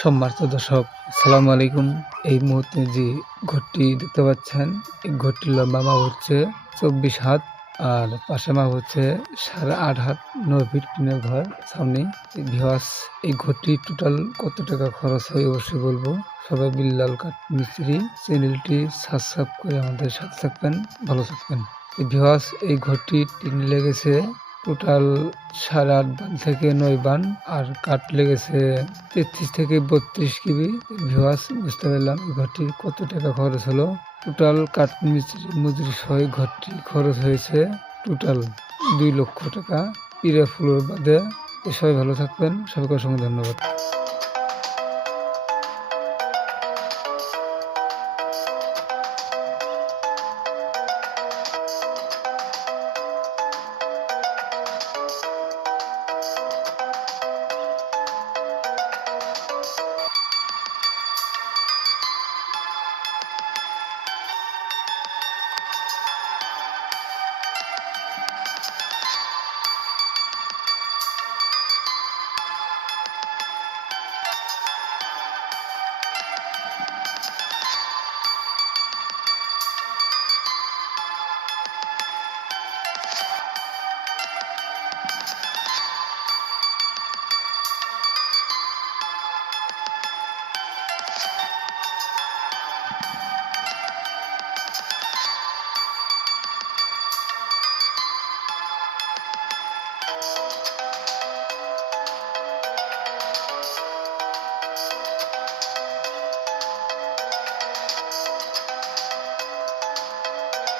সম্মানিত দর্শক, আসসালামু আলাইকুম। এই মুহূর্তে যে ঘরটি দেখতে পাচ্ছেন, এই ঘরটির লম্বা মাপ হচ্ছে 24 হাত, আর পাশে মাপ হচ্ছে 8.5 হাত। 9 ফিট টিনের ঘর সামনে। ভিউয়ার্স, এই ঘরটি টোটাল কত টাকা খরচ হয় অবশ্যই বলবো। সবাই বিল্লাল কাঠ মিস্ত্রি চ্যানেলটি সাবস্ক্রাইব করে আমাদের সাথে থাকবেন, ভালো থাকবেন। ভিউয়ার্স, এই ঘরটি টিন লেগেছে টোটাল 8.5 বান থেকে 9 বান, আর কাঠ লেগেছে 33 থেকে 32 কেবি। ভিউয়ার্স, বুঝতে পারলাম এই ঘরটির কত টাকা খরচ হলো। টোটাল কাঠ মিস্ত্রি মজুরি সহ ঘরটি খরচ হয়েছে টোটাল 2 লক্ষ টাকা, পিরা ফ্লোর বাদে। সবাই ভালো থাকবেন, সবাইকে অসংখ্য ধন্যবাদ।